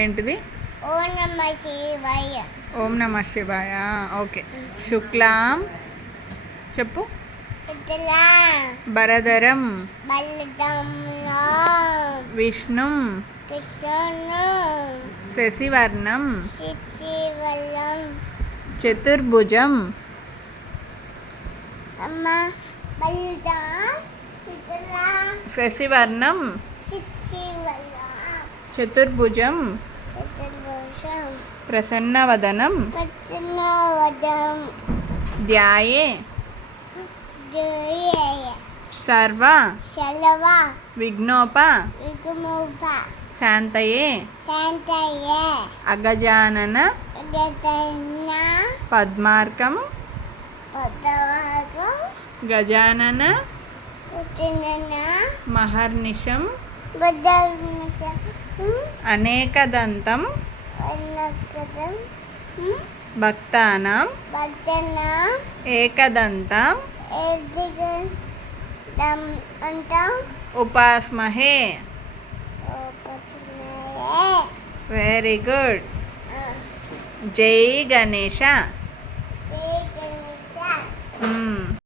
ఏంటిది? ఓం నమ శివాయ. ఓం నమ శివాయ. ఓకే. శుక్లాం చెప్పు. భరధరం విష్ణుం శశివర్ణం చతుర్భుజం శశివర్ణం చతుర్భుజం ప్రసన్నవదనం ధ్యాయే సర్వ విఘ్నోప శాంతయే అగజానన పద్మార్కం గజానన మహర్నిశం అనేకదంతం భక్తానాం ఏకదంతం ఉపాస్మహే. Very good. జై గణేష.